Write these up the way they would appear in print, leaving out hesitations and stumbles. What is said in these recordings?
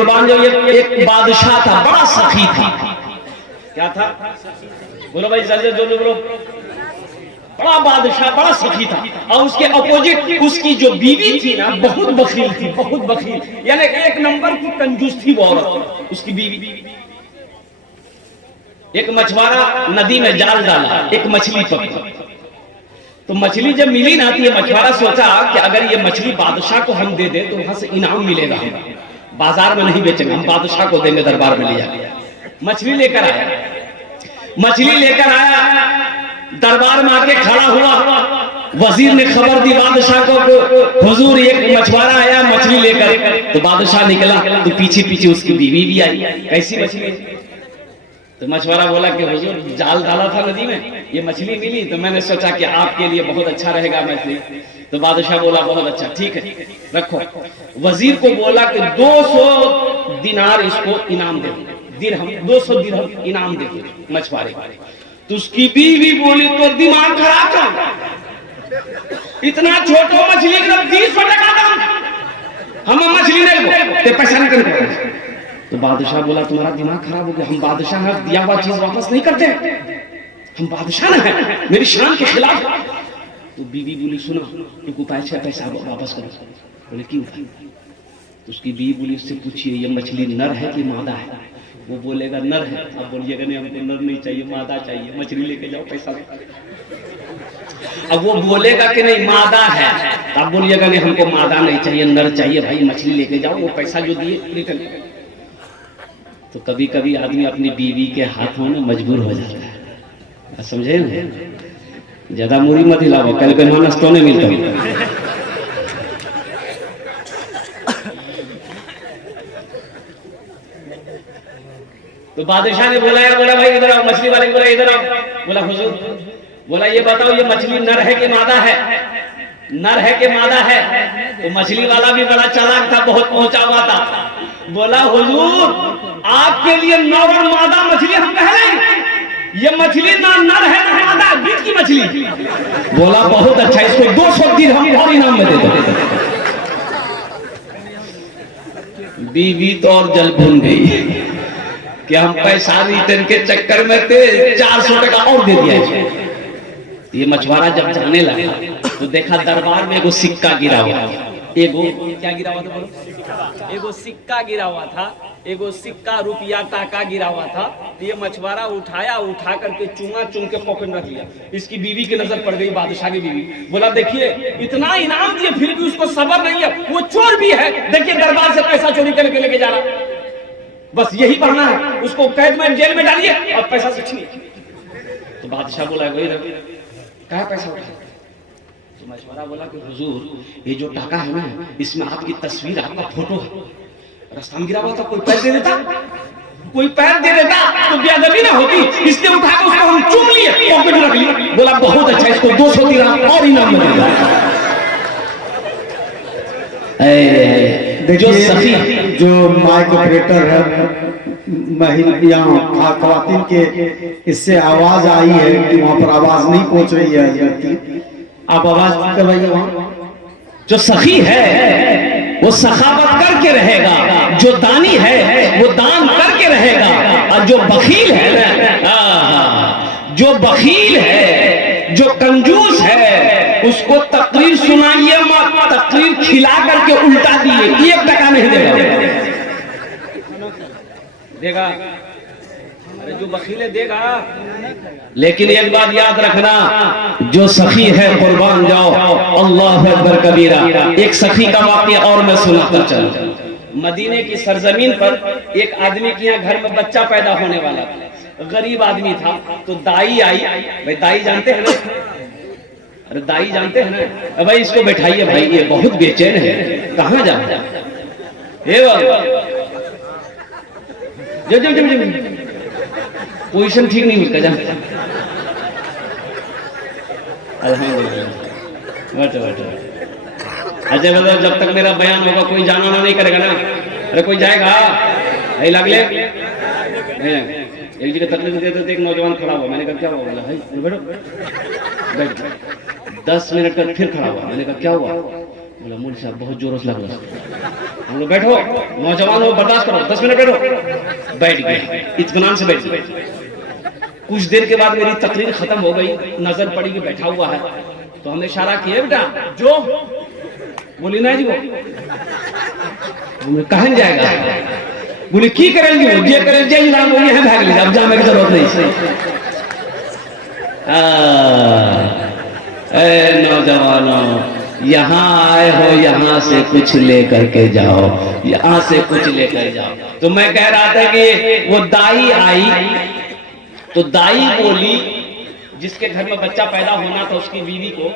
कुर्बान जो एक बादशाह था, बड़ा सखी था। क्या था? बोलो भाई जल्दी जल्दी बोलो। बड़ा बादशाह, बड़ा सखी था। और उसके अपोजिट उसकी जो बीवी थी ना, बहुत बखील थी, बहुत बखील, यानी एक नंबर की कंजूस थी वो औरत, उसकी बीवी। एक मछुआरा नदी में जाल डाला, एक मछली पकड़ी। तो मछली जब मिली ना, तो ये मछुआरा सोचा कि अगर ये मछली बादशाह को हम दे दें तो वहां से इनाम मिलेगा, हम बाजार में नहीं बेचेंगे, हम बादशाह को देंगे, दरबार में ले जाके। मछली लेकर आया, मछली लेकर आया, दरबार में आके खड़ा हुआ। वजीर ने खबर दी बादशाह को, हुजूर एक मछुआरा आया मछली लेकर। तो बादशाह निकला तो पीछे पीछे उसकी बीवी भी आई। कैसी मछली? तो मछुआरा बोला कि हुजूर जाल डाला था नदी में, ये मछली मिली, तो मैंने सोचा कि आपके लिए बहुत अच्छा रहेगा मछली। तो बादशाह बोला बहुत अच्छा, ठीक है रखो। वजीर को बोला कि 200 दिनार इसको इनाम दे, दिरहम 200 दिरहम इनाम दे मछुआरे। तो उसकी बीवी बोली तो दिमाग खराब था, इतना छोटा मछली का 200 टका दाम, हम मछली नहीं पैसा नहीं करते। तो बादशाह बोला तुम्हारा दिमाग खराब हो गया, हम बादशाह है, दिया हुआ चीज वापस नहीं करते, हम बादशाह ना है, मेरी शान के खिलाफ। तो बीवी बोली सुनो, तुमको पैसा वापस करो। बोले क्यों? तो उसकी बीवी बोली उससे पूछिए ये मछली नर है कि मादा है? वो बोलेगा नर है। अब बोलिएगा नहीं हमको नर नहीं चाहिए, मादा चाहिए, मछली लेके जाओ पैसा। अब वो बोलेगा कि नहीं मादा है, अब बोलिएगा नहीं हमको मादा नहीं चाहिए, नर चाहिए, भाई मछली लेके जाओ, वो पैसा जो दिए रिटर्न। तो कभी कभी आदमी अपनी बीवी के हाथों में मजबूर हो जाता है, समझे ना? ज्यादा मूरी मत हिलाओ, कल के नाश्तों नहीं मिलता। तो बादशाह ने बुलाया, बोला भाई इधर आओ, मछली वाले बोला इधर आओ। बोला हुजूर, बोला ये बताओ ये मछली नर है कि मादा है? नर है कि मादा है? तो मछली वाला भी बड़ा चालाक था, बहुत पहुंचा हुआ था। बोला हुजूर आपके लिए नर और मादा मछली हम कह रहे हैं, ये मछली ना नर है ना मादा, बीच की मछली। बोला बहुत अच्छा, इसको 200 दिरहम और इनाम में दे दो। बीवी तो और जल भून गई कि हम पैसा रिटर्न के चक्कर में थे, 400 टका और दे दिया इसको। ये मछुआरा जब जाने लगा तो देखा दरबार में एगो सिक्का गिरा हुआ था। एगो क्या गिरा हुआ था बोलो? एगो सिक्का गिरा हुआ था, एगो सिक्का रुपया टाका गिरा हुआ था। ये मछुआरा उठाया, उठा करके चूंगा चुन के पॉकेट में रख लिया। इसकी बीवी की नजर पड़ गई, बादशाह की बीवी। बोला देखिए इतना इनाम दिए फिर भी उसको सब्र नहीं है, वो चोर भी है, देखिए दरबार से पैसा चोरी करके लेके जा रहा, बस यही पढ़ना है, उसको कैद में जेल में डालिए और पैसा से छीनिए। तो बादशाह बोला वही क्या पैसा उठा? तो मछुआरा बोला कि हुजूर ये जो टाका है ना, इसमें आपकी तस्वीर, आपका फोटो है, रास्ता में गिरा हुआ था, कोई पैर दे देता, कोई पैर दे देता तो बेअदबी ना होती, इसने उठा के उसको हम चूम लिए, पॉकेट में रख लिया। बोला बहुत अच्छा, इसको 200 दिरहम और इनाम में दे दो। जो सखी, जो माइक ऑपरेटर है महिला खवातीन के, इससे आवाज आई है कि वहां पर आवाज नहीं पहुंच रही है, आप आवाज करवाइए वहां। जो सखी है वो सखावत करके रहेगा, जो दानी है वो दान करके रहेगा, और जो बखील है ना, जो बखील है, जो कंजूस है, उसको तकरीर सुनाइए मत, तकरीर खिला करके उल्टा दिए, 1 टका नहीं देगा। अरे जो बखील है देगा। लेकिन एक बात याद रखना, जो सखी है कुर्बान जाओ, अल्लाह अकबर कबीरा। एक सखी का वाकया और मैं सुनाता चलूं। मदीने की सरजमीन पर एक आदमी के यहाँ घर में बच्चा पैदा होने वाला था, गरीब आदमी था। तो दाई आई, भाई दाई जानते हैं ना? अरे दाई जानते हैं ना? भाई इसको बैठाइए, भाई ये बहुत बेचैन है, कहाँ जा रहा है? पोजीशन ठीक नहीं उसका, जा अच्छा मतलब जब तक मेरा बयान होगा कोई जाना नहीं करेगा ना? अरे कोई जाएगा नहीं लगले एक जगह तकलीफ देते थे, एक नौजवान खड़ा हुआ, मैंने कहा क्या हुआ? बोला भाई बैठो। 10 मिनट तक फिर खड़ा हुआ, मैंने कहा क्या हुआ? बोला मौलवी साहब बहुत जोरों से लग रहा है। हम लोग बैठो, नौजवान हो, बर्दाश्त करो, 10 मिनट बैठो। बैठ गए, इत्मीनान से बैठ गए। कुछ देर के बाद मेरी तकरीर खत्म हो गई, नजर पड़ी कि बैठा हुआ है, तो हमने इशारा किया, बेटा जो बोली ना जी वो कहां जाएगा, बोले की करेंगे वो ये करे जय राम बोलिए है भाग लीजिए, अब जाने की जरूरत नहीं। नौजवानों यहाँ आए हो, यहाँ से कुछ लेकर के जाओ, यहाँ से कुछ लेकर जाओ। तो मैं कह रहा था कि वो दाई आई तो दाई बोली, जिसके घर में बच्चा पैदा होना था उसकी बीवी को,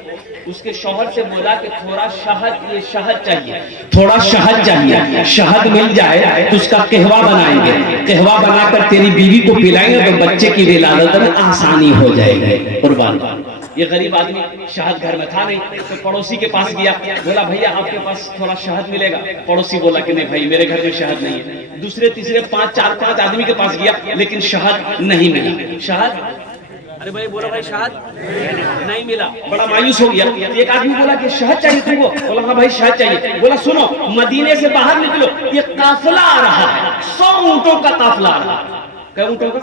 उसके शौहर से बोला कि थोड़ा शहद, ये शहद चाहिए, थोड़ा शहद चाहिए, शहद मिल जाए तो उसका कहवा बनाएंगे, कहवा बनाकर तेरी बीवी को पिलाएंगे तो बच्चे की विलादत में आसानी हो जाएगी। कुर्बान। ये गरीब आदमी शहद घर में था नहीं, तो पड़ोसी के पास गया, बोला भैया आपके पास थोड़ा शहद मिलेगा। पड़ोसी बोला कि नहीं भाई मेरे घर में शहद नहीं है। दूसरे तीसरे 4-5 आदमी के पास गया, लेकिन शहद नहीं मिला। शहद, अरे भाई बोला भाई शहद नहीं मिला, बड़ा मायूस हो गया। एक आदमी बोला कि शहद चाहिए तुमको, बोला हाँ भाई शहद चाहिए। बोला सुनो, मदीने से बाहर निकलो, ये काफिला आ रहा है, 100 ऊंटों का काफिला आ रहा है। क्या ऊंटों का?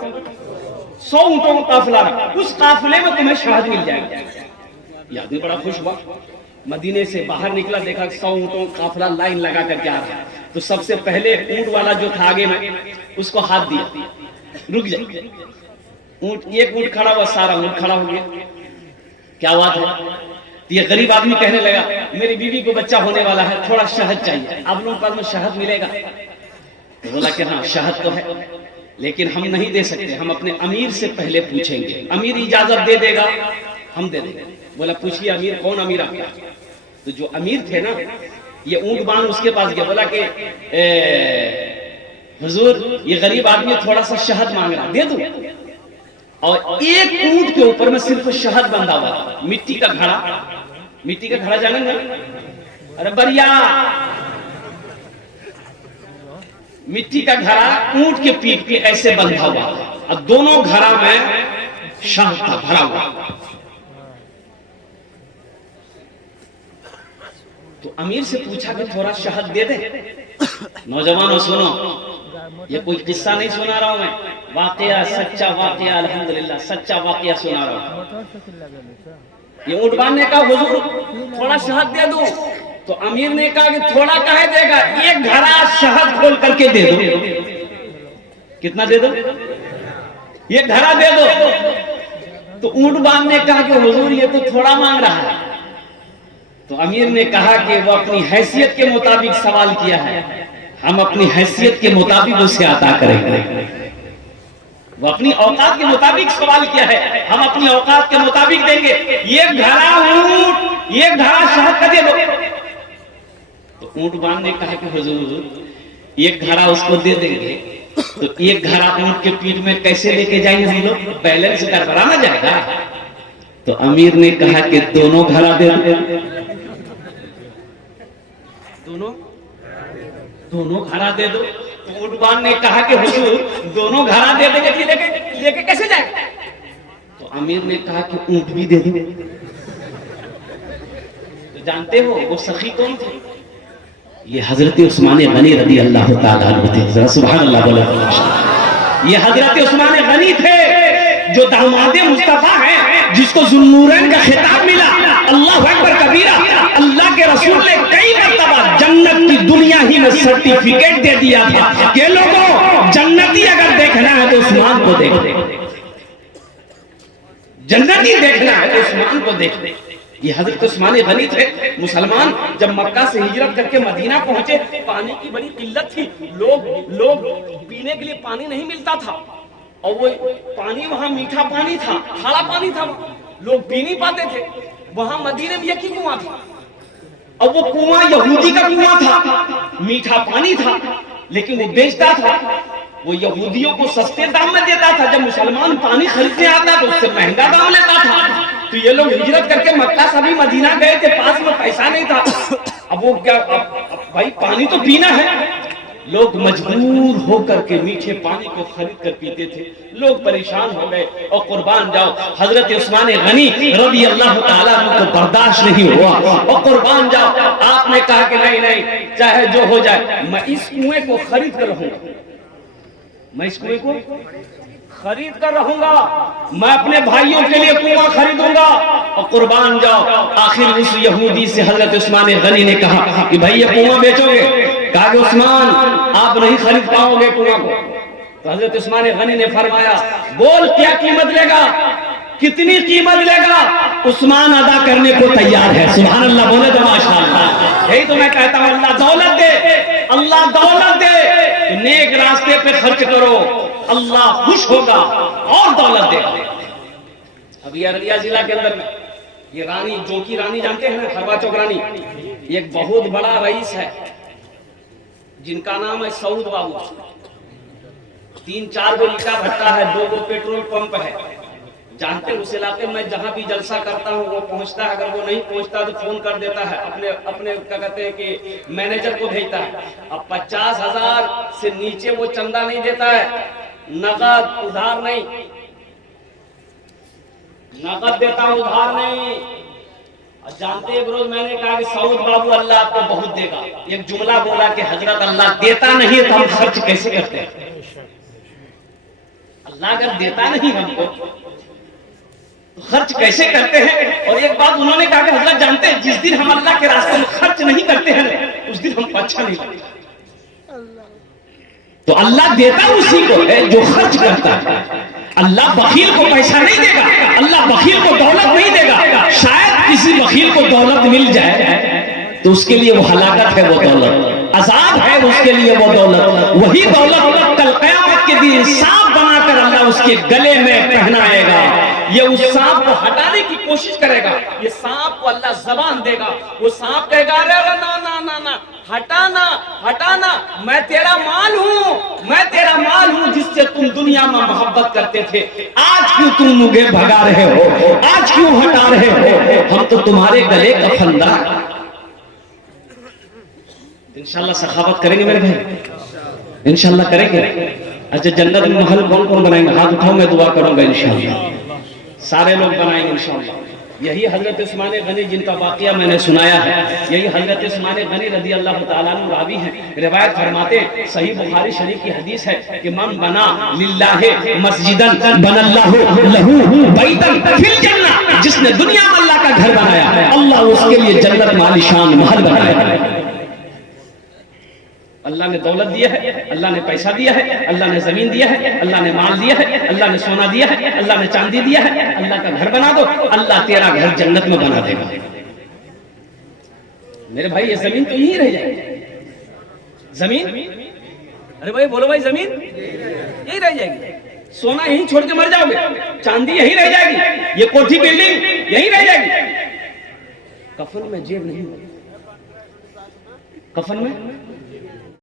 100 ऊंटों का काफिला आ रहा है, उस काफिले में तुम्हें शहद मिल जाएगा। ये आदमी बड़ा खुश हुआ, मदीने से बाहर निकला, देखा 100 ऊंटों का काफिला लाइन लगा कर जा रहा है। तो सबसे पहले ऊंट वाला जो था आगे में, उसको हाथ दिया, रुक जाए। ऊंट, एक ऊंट खड़ा हुआ, सारा ऊंट खड़ा हो गया। क्या बात है? तो ये गरीब आदमी कहने लगा मेरी बीवी को बच्चा होने वाला है, थोड़ा शहद चाहिए, आप लोगों के पास में शहद मिलेगा? तो बोला कि हाँ शहद तो है, लेकिन हम नहीं दे सकते, हम अपने अमीर से पहले पूछेंगे, अमीर इजाजत दे देगा हम दे देंगे। बोला पूछिए अमीर, कौन अमीर आपका? तो जो अमीर थे ना, ये ऊंट बांध उसके पास गया, बोला कि हुजूर ये गरीब आदमी थोड़ा सा शहद मांग रहा, दे दूं? और एक ऊंट के ऊपर में सिर्फ शहद बंधा हुआ था, मिट्टी का घड़ा, मिट्टी का घड़ा जानेंगे? अरे बढ़िया, मिट्टी का घड़ा ऊंट के पीठ पे ऐसे बंधा हुआ, और दोनों घड़ा में शहद था भरा हुआ। तो अमीर से पूछा कि थोड़ा शहद दे दे। नौजवानों सुनो, ये कोई किस्सा नहीं सुना रहा हूं मैं, वाकया, सच्चा वाकया, अल्हम्दुलिल्लाह सच्चा वाकया सुना रहा हूं। ये ऊंटवान ने कहा हुजूर थोड़ा शहद दे दो, तो अमीर ने कहा कि थोड़ा काहे देगा, एक घड़ा शहद खोल करके दे दो। कितना दे दो? एक घड़ा दे दो। तो ऊंटवान ने कहा कि हुजूर ये तो थोड़ा मांग रहा है। तो अमीर ने कहा कि वो अपनी हैसियत के मुताबिक सवाल किया है, हम अपनी हैसियत के मुताबिक उसे अता करेंगे। वो अपनी औकात के मुताबिक सवाल किया है, हम अपनी औकात के मुताबिक देंगे। ये घड़ा ऊंट, ये घड़ा शहद का दे दो। तो ऊंटवान ने कहा कि हुजूर एक घड़ा उसको दे देंगे, तो एक घड़ा ऊंट के पीठ में कैसे लेके जाएंगे हम लोग, बैलेंस गड़बड़ा ना जाएगा। तो अमीर ने कहा कि दोनों घड़ा दे दो। दोनों घड़ा दे दो। तो ऊंटवान ने कहा कि हुजूर दोनों घड़ा दे देंगे, लेके कैसे जाएगा? तो अमीर ने कहा कि ऊंट भी दे दो। तो जानते हो वो सखी कौन थे? ये हजरत उस्मान गनी रदी अल्लाह ताला अन्हु थे। जरा सुभान अल्लाह बोले। ये हजरत उस्मान गनी थे जो दामादे मुस्तफा हैं, जिसको जुन्नूरैन का खिताब मिला। अल्लाह अकबर कबीरा, अल्लाह के रसूल ने कई मर्तबा जन्नत की दुनिया ही में सर्टिफिकेट दे दिया था कि लोगों जन्नती अगर देखना है तो उस्मान को देख, जन्नती देखना है तो उस्मान को देख। ये हजरत उस्मान गनी थे। मुसलमान जब मक्का से हिजरत करके मदीना पहुंचे, पानी की बड़ी किल्लत थी, लोग पीने के लिए पानी नहीं मिलता था, और वो पानी वहां मीठा पानी था, खारा पानी था, लोग पी नहीं पाते थे। वहां मदीने में एक ही कुआं था, और वो कुआं यहूदी का कुआं था, मीठा पानी था, लेकिन वो बेचता था, वो यहूदियों को सस्ते दाम में देता था। जब मुसलमान पानी खरीदने आता तो उससे महंगा दाम लेता था। तो ये लोग हिजरत करके मक्का से भी मदीना गए थे, पास में पैसा नहीं था। अब वो क्या, अब भाई पानी तो पीना है, लोग मजबूर होकर के मीठे पानी को खरीद कर पीते थे। लोग परेशान हो गए और कुर्बान जाओ, हजरत उस्मान गनी रज़ी अल्लाह ताला अन्हु को बर्दाश्त नहीं हुआ और कुर्बान जाओ। आपने कहा कि नहीं नहीं, चाहे जो हो जाए, मैं इस कुएं को खरीद कर रहूंगा, मैं इस कुएं को खरीद कर रहूंगा, मैं अपने भाइयों के लिए कुआं खरीदूंगा और कुर्बान जाओ। आखिर उस यहूदी से हजरत उस्मान गनी ने कहा कि भाई ये कुआं बेचोगे? कहा कि उस्मान आप नहीं खरीद पाओगे कुआं को। तो हजरत उस्मान गनी ने फरमाया, बोल क्या कीमत लेगा, कितनी कीमत लेगा? उस्मान अदा करने को तैयार है। सुभान अल्लाह बोले तो माशाअल्लाह। यही तो मैं कहता हूं, अल्लाह दौलत दे, अल्लाह दौलत दे, नेक रास्ते पे खर्च करो, अल्लाह खुश होगा और दौलत देगा। अभी अररिया जिला के अंदर में ये रानी, जोकी रानी जानते हैं ना, खरबा चौक रानी, एक बहुत बड़ा रईस है जिनका नाम है सऊद बाबू। 3-4 गो ईटा भट्टा है, 2 गो पेट्रोल पंप है। जानते हैं उस इलाके में जहां भी जलसा करता हूं वो पहुंचता है, अगर वो नहीं पहुंचता तो फोन कर देता है, अपने क्या कहते हैं कि मैनेजर को भेजता है। अब 50,000 से नीचे वो चंदा नहीं देता है, नगद उधार नहीं, नगद देता हूं उधार नहीं। और जानते एक रोज मैंने कहा कि सऊद बाबू अल्लाह आपको बहुत देगा, एक जुमला बोला कि हजरत अल्लाह देता नहीं है तो हम खर्च कैसे करते हैं? अल्लाह अगर देता नहीं हमको तो खर्च कैसे करते हैं? और एक बात उन्होंने कहा कि हजरत जानते हैं जिस दिन हम अल्लाह के रास्ते में खर्च नहीं करते हैं उस दिन हमको अच्छा नहीं लगता। तो अल्लाह देता उसी को है जो खर्च करता है। अल्लाह बखील को पैसा नहीं देगा, अल्लाह बखील को दौलत नहीं देगा। शायद किसी बखील को दौलत मिल जाए तो उसके लिए वो हलाकत है, वो दौलत अजाब है उसके लिए वो दौलत। वही दौलत कल क़यामत के दिन सांप बनाकर अल्लाह उसके गले में पहनाएगा। ये उस सांप को हटाने की कोशिश करेगा, ये सांप को अल्लाह ज़बान देगा, वो सांप कहेगा अरे ना ना ना ना, हटाना हटाना, मैं तेरा माल हूँ, मैं तेरा माल हूँ जिससे तुम दुनिया में मोहब्बत करते थे। आज क्यों तुम मुझे भगा रहे हो, आज क्यों हटा रहे हो? हम तो तुम्हारे गले का फंदा। इंशाल्लाह सखावत करेंगे मेरे भाई, इंशाल्लाह करेंगे। अच्छा, जन्नत में महल कौन कौन बनाएंगे? हाथ उठाओ, मैं दुआ करूंगा इंशाल्लाह। सारे लोग बनाएंगे इंशाल्लाह। यही हजरत उस्मान गनी जिनका वाकया मैंने सुनाया है, यही हजरत उस्मान गनी रज़ी अल्लाह ताला अन्हु रावी हैं। रिवायत फरमाते, सही बुखारी शरीफ की हदीस है कि मन बना लिल्लाहि मस्जिदन बनल्लाहु लहू बैतन फिल जन्नह, जिसने दुनिया में अल्लाह का घर बनाया अल्लाह उसके लिए जन्नत में आलीशान महल बनाया। अल्लाह ने दौलत दिया है, अल्लाह ने पैसा दिया है, अल्लाह ने जमीन दिया है, अल्लाह ने माल दिया है, अल्लाह ने सोना दिया है, अल्लाह ने चांदी दिया है। अल्लाह का घर बना दो, अल्लाह तेरा घर जन्नत में बना देगा। मेरे भाई ये जमीन तो यही रह जाएगी, जमीन, अरे भाई बोलो भाई, जमीन यही रह जाएगी, सोना यही छोड़ के मर जाओगे, चांदी यही रह जाएगी, ये कोठी बिल्डिंग यही रह जाएगी। कफन में जेब नहीं, कफन में